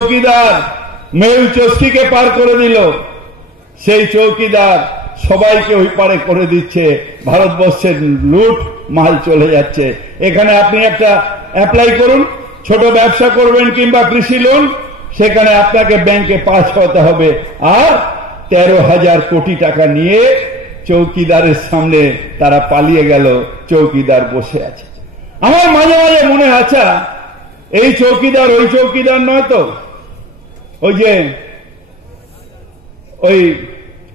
চৌকিদার মেহুল চস্কিকে পার করে দিল, সেই চৌকিদার সবাইকে ওই পারে করে দিচ্ছে। ভারতবর্ষের লুট মাল চলে যাচ্ছে। এখানে আপনি একটা অ্যাপ্লাই করুন, ছোট ব্যবসা করবেন কিংবা কৃষি লোন, সেখানে আপনাকে ব্যাংকে পাস হতে হবে। আর 13,000 কোটি টাকা নিয়ে চৌকিদারের সামনে তারা পালিয়ে গেল, চৌকিদার বসে আছে। আমার মাঝে মাঝে মনে আছে এই চৌকিদার ওই চৌকিদার নয় তো, ওই যে ওই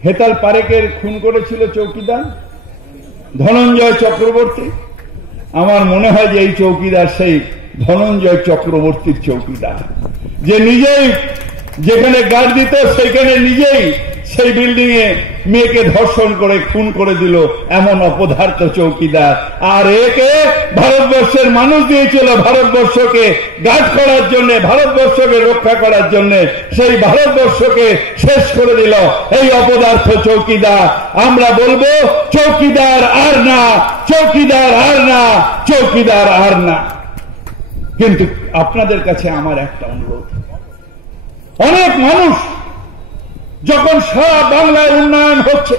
হেতাল পারেকের খুন করেছিল চৌকিদার ধনঞ্জয় চক্রবর্তী। আমার মনে হয় যে এই চৌকিদার সেই ধনঞ্জয় চক্রবর্তীর চৌকিদার, যে নিজেই যেখানে গার্ড দিত সেখানে নিজেই সেই বিল্ডিং এ মেয়েকে ধর্ষণ করে খুন করে দিল, এমন অপদার্থ চৌকিদার। আর একে ভারতবর্ষের মানুষ দিয়েছিল ভারতবর্ষকে গার্ড করার জন্য, ভারতবর্ষকে রক্ষা করার জন্য, সেই ভারতবর্ষকে শেষ করে দিল এই অপদার্থ চৌকিদার। আমরা বলবো চৌকিদার আর না, চৌকিদার আর না, চৌকিদার আর না। কিন্তু আপনাদের কাছে আমার একটা অনুরোধ, অনেক মানুষ যখন সারা বাংলায় উন্নয়ন হচ্ছে,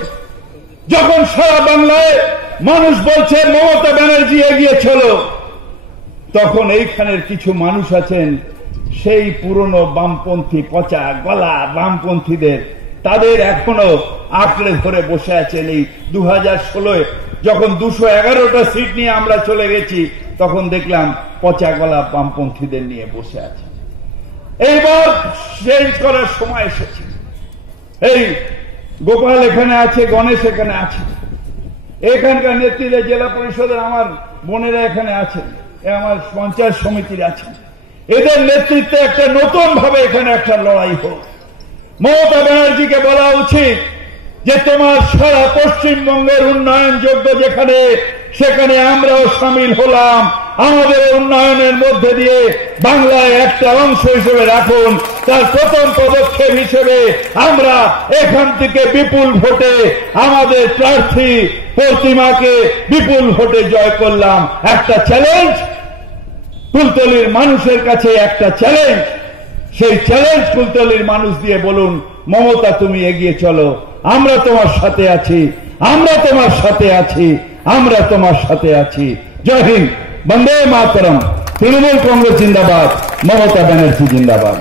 যখন সারা বাংলায় মানুষ বলছে মমতা ব্যানার্জি এগিয়ে চলো, তখন এইখানের কিছু মানুষ আছেন সেই পুরনো বামপন্থী পচা গলা বামপন্থীদের, তাদের এখনো আঁকড়ে ধরে বসে আছেন। এই 2016 যখন 211টা সিট নিয়ে আমরা চলে গেছি, তখন দেখলাম পচা গলা বামপন্থীদের নিয়ে বসে আছে। এইবার চেঞ্জ করার সময় এসেছে। এই গোপাল এখানে আছে, গণেশ এখানে আছে, এখানকার নেতৃত্বে জেলা পরিষদের আমার বোনেরা এখানে আছেন, আমার পঞ্চায়েত সমিতির আছেন। এদের নেতৃত্বে একটা নতুন ভাবে এখানে একটা লড়াই হোক। মমতা ব্যানার্জিকে বলা উচিত যে তোমার সারা পশ্চিমবঙ্গের উন্নয়ন যোগ্য যেখানে, সেখানে আমরাও সামিল হলাম। আমাদের উন্নয়নের মধ্যে দিয়ে বাংলায় একটা অংশ হিসেবে রাখুন। তার প্রথম পদক্ষেপ হিসেবে আমরা এখান থেকে বিপুল ভোটে আমাদের প্রার্থী প্রতিমাকে বিপুল ভোটে জয় করলাম। একটা চ্যালেঞ্জ কুলতলির মানুষের কাছে, একটা চ্যালেঞ্জ। সেই চ্যালেঞ্জ কুলতলির মানুষ দিয়ে বলুন, মমতা তুমি এগিয়ে চলো, আমরা তোমার সাথে আছি, আমরা তোমার সাথে আছি, আমরা তোমার সাথে আছি। জয় হিন্দ, বন্দে মাতরম। তৃণমূল কংগ্রেস জিন্দাবাদ, মমতা ব্যানার্জি জিন্দাবাদ।